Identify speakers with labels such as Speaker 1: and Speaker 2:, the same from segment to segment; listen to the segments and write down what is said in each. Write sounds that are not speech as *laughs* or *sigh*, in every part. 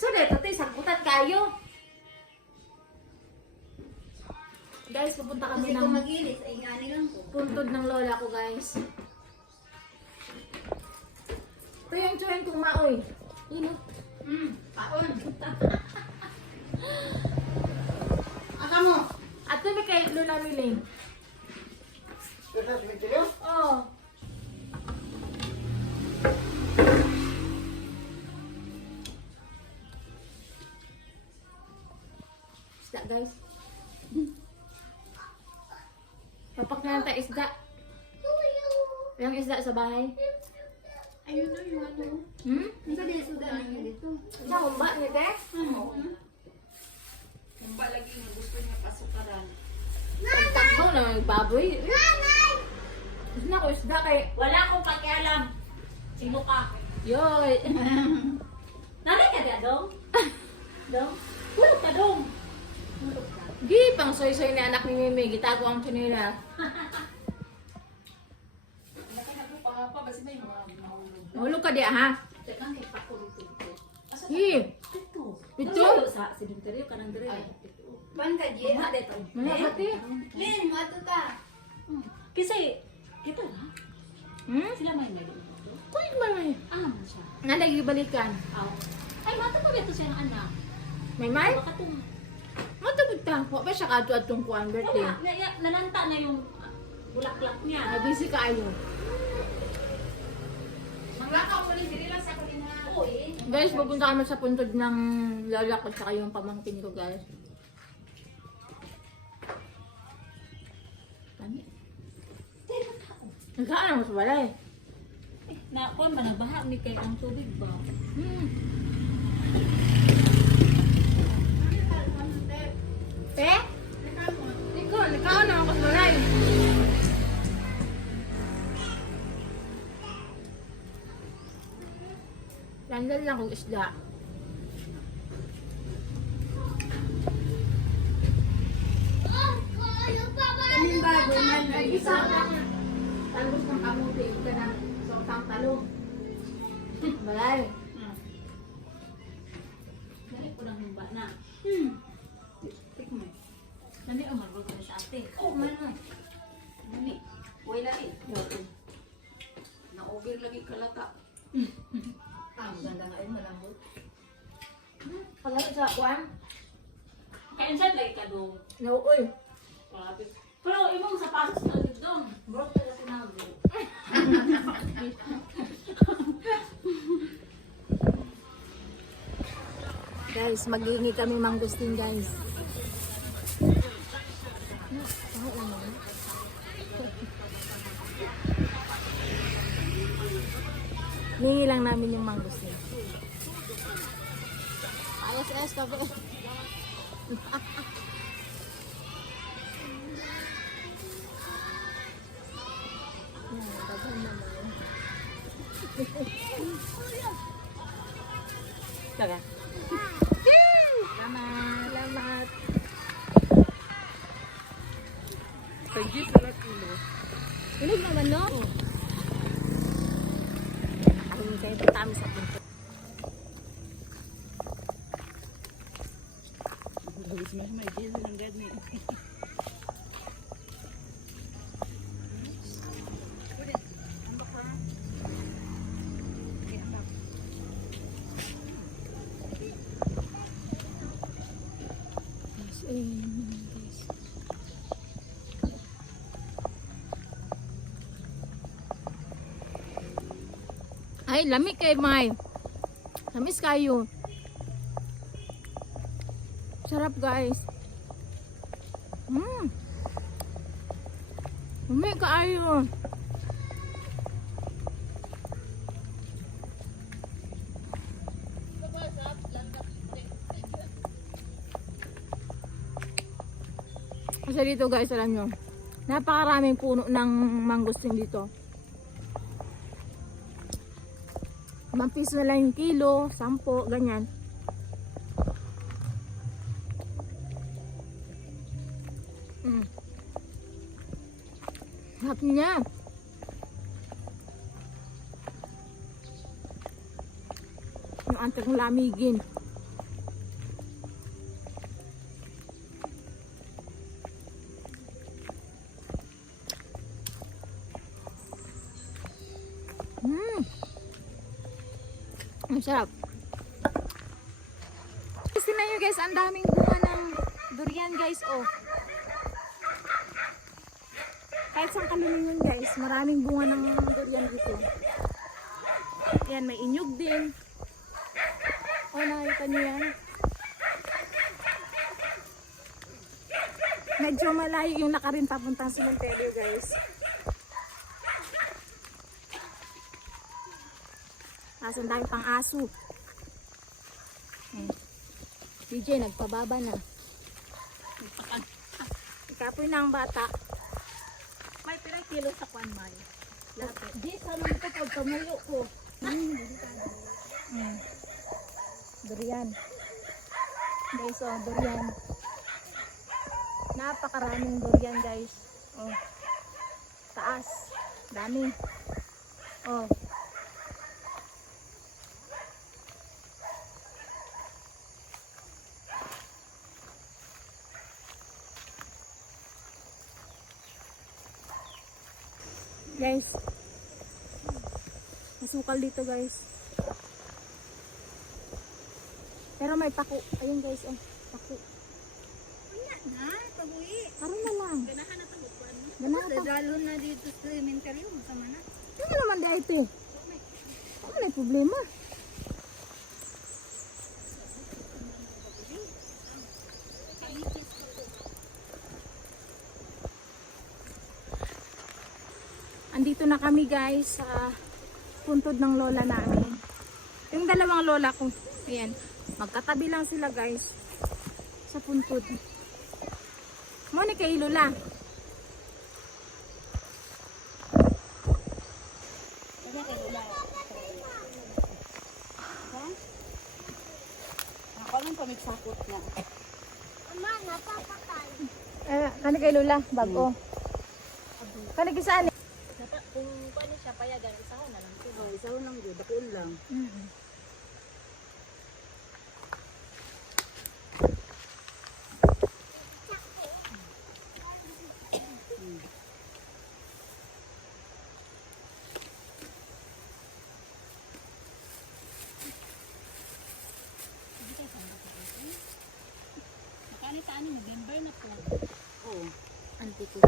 Speaker 1: So, dito, te, sagbutan kayo. Guys, pupunta kami
Speaker 2: Kasi
Speaker 1: ng
Speaker 2: kung mag-ilis, ay ngani lang ko.
Speaker 1: puntod ng lola ko, guys. Ito yung tsuhin kong maoy. Yun, oh.
Speaker 2: Hmm, paon. *laughs* Aka mo.
Speaker 1: At ito kay Lola Miling. Oh. Isda, guys. Papak na lang tayo isda. Yung isda sa bahay.
Speaker 2: Ayun na yung ano.
Speaker 1: Hmm?
Speaker 2: Isa din suda na yun dito.
Speaker 1: Isda, humba niya, te?
Speaker 2: Hmm.
Speaker 3: Yung palagi na gusto niya pasukaran.
Speaker 1: Takbo na may baboy. Gusto na ko isda kay...
Speaker 3: Wala akong pakialam. Sino ka?
Speaker 1: Yoy! *laughs*
Speaker 3: Nari ka Dong? *laughs* Dong? Hulog ka, Dong. Hulog ka.
Speaker 1: Di, pang soy-soy ni anak ni Mimi. Gitago ang tsunila. Mahulog ka di, ha?
Speaker 3: Dito.
Speaker 1: Hi!
Speaker 3: Ito. Sa simenteryo ka ng dire. Ito.
Speaker 2: Ban ka, Jia.
Speaker 3: Mga dito.
Speaker 1: Mga kati.
Speaker 2: Lin, mato ta.
Speaker 3: Kasi, kita na.
Speaker 1: Hmm?
Speaker 3: Sila may naging ito.
Speaker 1: Ba may?
Speaker 3: Ah, man siya. Aw. Ay, mata pa ito siyang anak.
Speaker 1: May may?
Speaker 3: Baka
Speaker 1: Matapit ta. Wa pa siya kato at tong kuan birthday.
Speaker 3: wala, na, na- nananta na yung ah, bulaklak niya.
Speaker 1: Nabisi ka ayo.
Speaker 2: Manglakaw mo rin, dili lang sa kulina.
Speaker 3: Oo eh.
Speaker 1: Guys, pupunta kami sa puntod ng lola ko tsaka yung pamangkin ko, guys. Tani. Nagkaan mo sa balay.
Speaker 3: Na, kung ba, nagbaha mi kay ang tubig ba?
Speaker 1: Hmm. Landan lang kong isda.
Speaker 2: Kaming bago man.
Speaker 1: Isa lang. Talbos ng kamuti. Ika ng sotang talong. Balay. Guys, maghingi kami mangustin guys. Hingi lang namin yung mangustin. Ayos, ayos ka ba? Tara. Ay, lamig kay May. Lamis kayo. Sarap, guys. Mmm. Lamig kaayo. Kasi dito guys, alam nyo, napakaraming puno ng mangustin dito. 5 piso na lang yung kilo, 10, ganyan. Mm. Hap niya. Yung antag lamigin. Ang sarap. Kasi na guys, ang daming bunga ng durian guys, oh. Kahit saan kalulingon guys, maraming bunga ng durian dito. Yan, may inyog din. Oh, nakita nyo yan? Medyo malayo yung nakarin papuntang cementerio guys. Ang dami pang aso. Hmm. DJ, nagpababa na. Ikapoy na ang bata. May pirang kilo sa kwan, May. Lapit.
Speaker 3: Di sa nang ko pag tumuyo ko.
Speaker 1: Mm. Durian. Guys, oh, durian. Napakaraming durian, guys. Oh. Taas. Dami. Oh. Guys, Masukal dito guys. Pero may paku. Ayun guys, oh. Paku.
Speaker 2: Na, pag-uwi.
Speaker 1: Karoon na lang.
Speaker 2: Ganahan na pag-uwan.
Speaker 1: Ganahan na.
Speaker 2: Dadalo na dito sa cemetery. Masama na.
Speaker 1: Ano naman dito eh? Ano may problema? Andito na kami guys sa puntod ng lola namin. Yung dalawang lola ko. Ayan. Magkatabi lang sila guys. Sa puntod. Muna kay lola.
Speaker 4: Ako lang pamigsakot niya.
Speaker 1: Eh, kani kay lola. Bago. Kani kisaan eh.
Speaker 3: Kung paano siya payagan, isa ko na lang.
Speaker 4: Oh, isa lang yun. Dakuin lang.
Speaker 1: Mm.
Speaker 3: Sa ano, November na po.
Speaker 4: Oo.
Speaker 1: Auntie ko.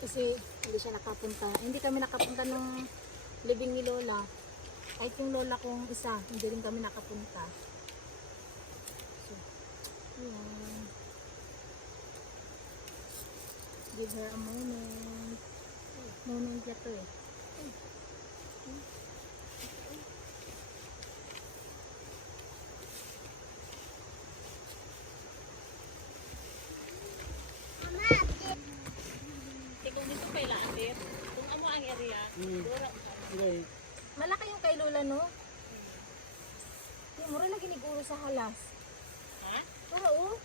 Speaker 1: Kasi hindi siya nakapunta. Hindi kami nakapunta nung living ni Lola. Kahit yung Lola kong isa, hindi rin kami nakapunta. So, yun. Give her a moment. Moment to eh.
Speaker 3: Kaya kung dito kay Laandir, kung
Speaker 4: Hmm. Okay.
Speaker 1: Malaki yung kay Lola, no? Yung mura lagi ni Guro sa halas.
Speaker 3: Ha?
Speaker 1: Pero oh.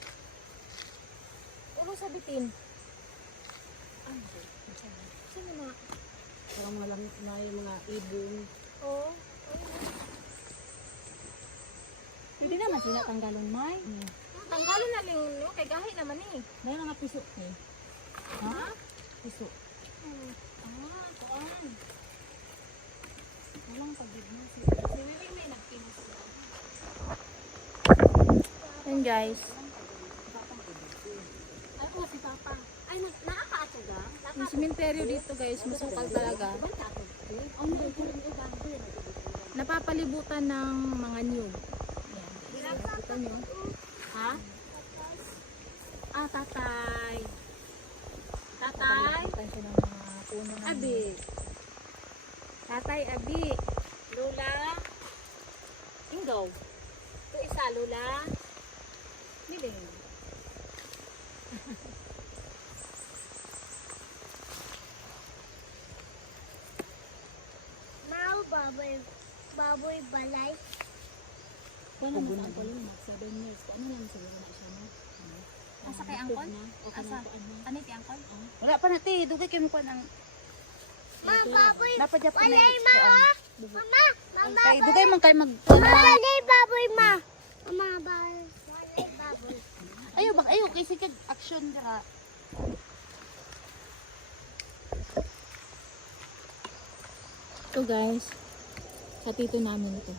Speaker 1: Ulo sa bitin. Ay, sino na?
Speaker 4: Parang mga lang may mga ibon.
Speaker 1: Oo.
Speaker 3: Pwede naman sila tanggalon, May.
Speaker 1: Tanggalin na lang no? Kay gahi naman eh.
Speaker 3: Dahil mga piso eh.
Speaker 1: Ha?
Speaker 3: Piso. Ah, kuan. Walang pagod mo. Si si Wiwi may nagpinos.
Speaker 1: Yan guys.
Speaker 3: Ay, ko si Papa. Ay, na- nakakaatsaga.
Speaker 1: Yung sementeryo dito guys, masukal talaga. Napapalibutan ng mga niyog. Yan. Nakita nyo? Ha? Ah, tatay. Tatay?
Speaker 3: Ng...
Speaker 1: Abi. Tatay, Abi.
Speaker 3: Lola. Ingaw. Ito isa, Lola. Miling. *laughs*
Speaker 5: Mau baboy, baboy balay.
Speaker 3: Kung ano mo ang pala, 7 years. Kung ano lang sila na siya, no?
Speaker 5: Asa kay angkol? Asa? Ano ti angkol?
Speaker 3: Wala pa na ti, dugay kay mo pa ng
Speaker 1: Ma, baboy.
Speaker 3: dapat jap na.
Speaker 1: Balay, ma. Mama, mama.
Speaker 3: Kay dugay man kay mag
Speaker 1: Mama, balay, baboy, ma. Mama, baboy.
Speaker 3: Ayo bak ayo kay sikag action dira.
Speaker 5: Ito guys, sa tito namin ito.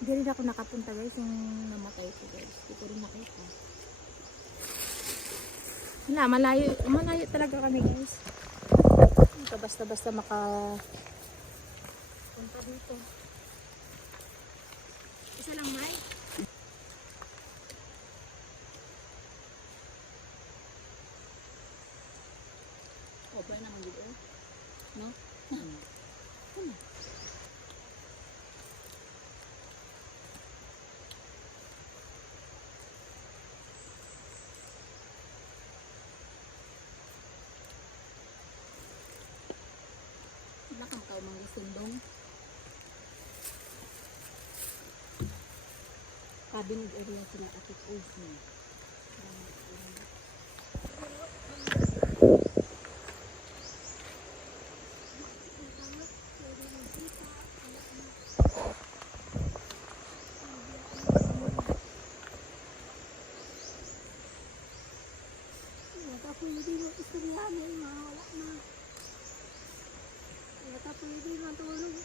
Speaker 5: Hindi rin ako nakapunta guys, yung namatay ko guys. Ko rin nakita. Wala, malayo, malayo talaga kami guys. Basta-basta maka punta dito. Isa lang, Mai.
Speaker 3: Okay naman gid eh. No? Nakam ka mga sundong. Cabinet area sila atik ulsi.
Speaker 1: Wala pwede mo istoryahan ma. Wala na. Wala pwede matulog.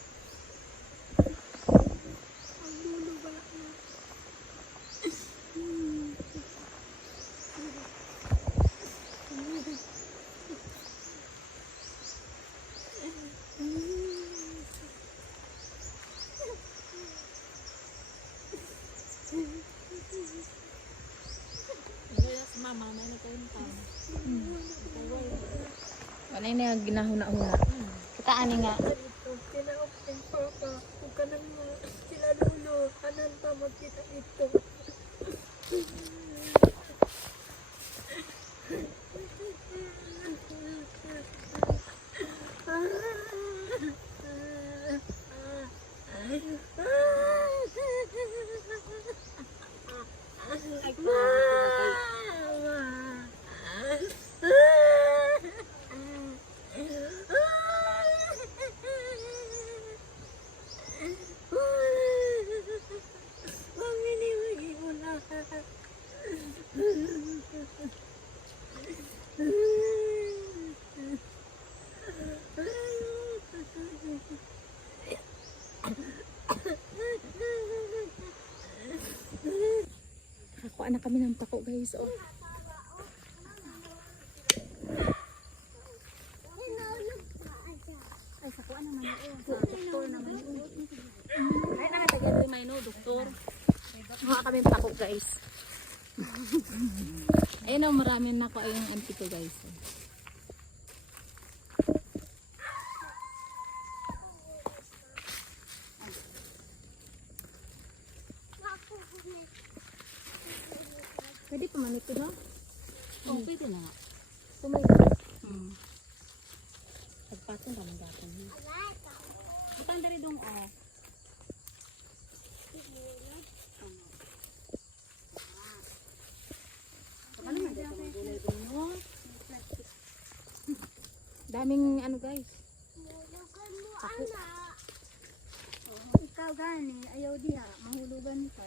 Speaker 1: Ang dulo wala na.
Speaker 3: Mama, may nagkain pa.
Speaker 5: Ano yun yung ginahuna-huna? Kita ani nga.
Speaker 1: Tinaok ng papa. Kung ka nang sila lulo. Kanan pa magkita ito.
Speaker 5: Nakakuha na kami guys. Oh.
Speaker 1: Ay, sakuan naman yun. Doktor naman yun.
Speaker 3: Ay, nakatagay may no, doktor.
Speaker 5: Nakakuha kami pako guys. *laughs* Ayun oh, marami na ako yung auntie ko guys pa man ito no?
Speaker 3: Oh, pwede na nga.
Speaker 5: Tumay.
Speaker 3: Hmm. Pagpatong ramang gapon. Butang dari dong oh. Ano nga ang gulay dong no?
Speaker 5: Daming ano guys.
Speaker 1: Ikaw gani, ayaw diha, mahulugan ka.